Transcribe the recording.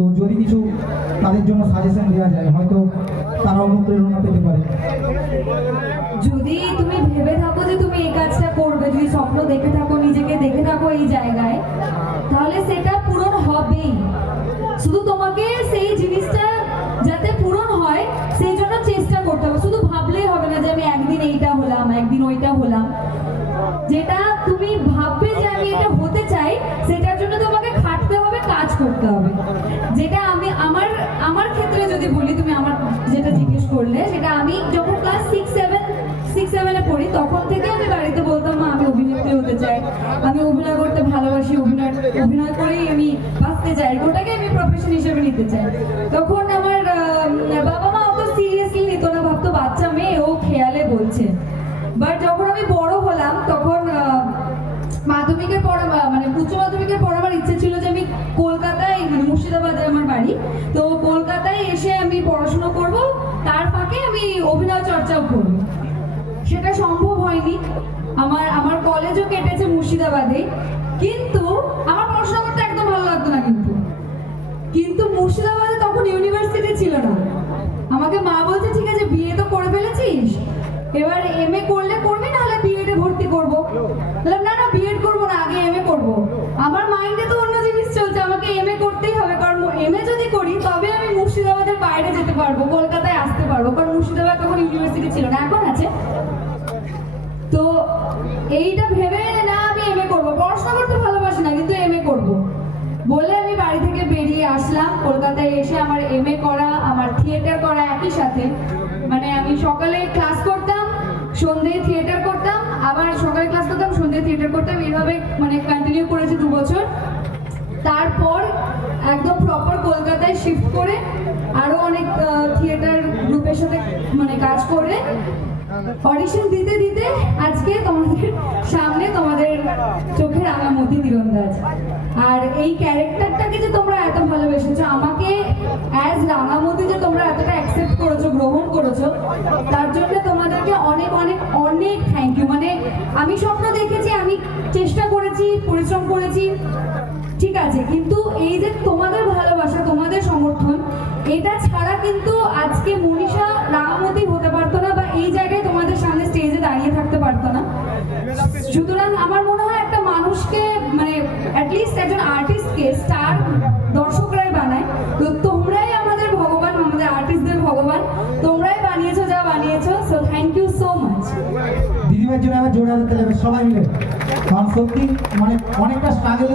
তো যদি কিছু তাদের জন্য সাজেশন দেওয়া যায়, হয়তো তারা অনুপ্রেরণা পেতে পারে। যদি তুমি ভেবে থাকো যে তুমি এই কাজটা করবে, যদি স্বপ্ন দেখে থাকো, নিজেকে দেখে থাকো এই জায়গায়, তাহলে সেটা পূরণ হবেই। শুধু তোমাকে সেই জিনিসটা যাতে পূরণ হয়, সেই জন্য চেষ্টা করতে হবে। শুধু ভাবলেই হবে না যে আমি একদিন এইটা হলাম, একদিন ওইটা হলাম। যেটা তুমি ভাববে যে আমি এটা হতে চাই, সেটার জন্য তোমাকে খাটতে হবে, কাজ করতে হবে যেটা আমি আমার আমার ক্ষেত্রে যদি বলি তুমি আমার যেটা জিজ্ঞেস করলে সেটা আমি যখন ক্লাস সিক্স সেভেন সিক্স সেভেনে পড়ি, তখন থেকে আমি বাড়িতে বলতাম, মা, আমি অভিনেত্রী হতে চাই। আমি অভিনয় করতে ভালোবাসি, অভিনয় অভিনয় করেই আমি বাঁচতে চাই ওটাকে আমি প্রফেশন হিসেবে নিতে চাই। তখন আমার বাবা মা অত সিরিয়াসলি নিত না, ভাবতো বাচ্চা মেয়ে, ও খেয়ালে বলছে। বাট যখন আমি বড় হলাম, তখন মাধ্যমিকের পর মানে উচ্চ মাধ্যমিকের আমার ইচ্ছে ছিল যে আমি কলকাতায় মানে মুর্শিদাবাদে আমার বাড়ি তো কলকাতায় এসে আমি পড়াশোনা করব তার ফাঁকে আমি অভিনয় চর্চাও করব সেটা সম্ভব হয়নি আমার আমার কলেজও কেটেছে মুর্শিদাবাদে, কিন্তু আমার পড়াশোনা করতে একদম ভালো লাগতো না কিন্তু। কিন্তু মুর্শিদাবাদে তখন ইউনিভার্সিটি ছিল না। আমাকে মা বলছে, ঠিক আছে বিয়ে তো করে ফেলেছিস, এবার এম এ করলে করবি, নাহলে বিএডে ভর্তি করব। বললাম, না না বিএড করব না, আগে এম এ করব। আমার মাইন্ডে তো অন্য জিনিস চলছে, আমাকে এম এ করতেই হবে, কারণ এম এ যদি করি, তবে আমি মুর্শিদাবাদের বাইরে যেতে পারব, কলকাতায় আসতে পারব, কারণ মুর্শিদাবাদ তখন ইউনিভার্সিটি ছিল না, এখন আছে। তো এইটা ভেবে না আমি এম এ করব। পড়াশোনা করতে ভালোবাসি না, কিন্তু এম এ করব। বলে আমি বাড়ি থেকে বেরিয়ে আসলাম। কলকাতায় এসে আমার এম এ করা, আমার থিয়েটার করা একই সাথে। মানে আমি সকালে ক্লাস করতাম, সন্ধ্যে থিয়েটার করতাম, আবার সকালে ক্লাস করতাম, সন্ধ্যে থিয়েটার করতাম। এইভাবে মানে কন্টিনিউ করেছি দু বছর। তারপর একদম প্রপার কলকাতায় শিফট করে আরও অনেক থিয়েটার গ্রুপের সাথে মানে কাজ করে। অডিশন দিতে দিতে আজকে তোমাদের সামনে তোমাদের চোখের আগামতি তীরন্দাজ। আর এই ক্যারেক্টারটাকে যে তোমরা এত ভালোবেসেছো, আমাকে অ্যাজ রাঙামতি যে তোমরা এতটা অ্যাকসেপ্ট করেছ, গ্রহণ করেছ, তার জন্য তোমাদেরকে অনেক অনেক অনেক থ্যাংক ইউ মানে আমি স্বপ্ন দেখেছি, আমি চেষ্টা করেছি, পরিশ্রম করেছি, ঠিক আছে। কিন্তু এই যে তোমাদের ভালোবাসা, তোমাদের সমর্থন, এটা ছাড়া কিন্তু আজকে মনীষা দাঁড়িয়ে থাকতে পারতো না। সুতরাং আমার মনে হয় একটা মানুষকে মানে অ্যাটলিস্ট একজন আর্টিস্টকে স্টার দর্শকরাই বানায়। তো তোমরাই আমাদের ভগবান, আমাদের আর্টিস্টদের ভগবান। তোমরাই বানিয়েছো যা বানিয়েছো so thank you so much দিদিভাইয়ের জন্য আমার জোরে দিতে সবাই মিলে। কারণ সত্যি মানে অনেকটা স্ট্রাগল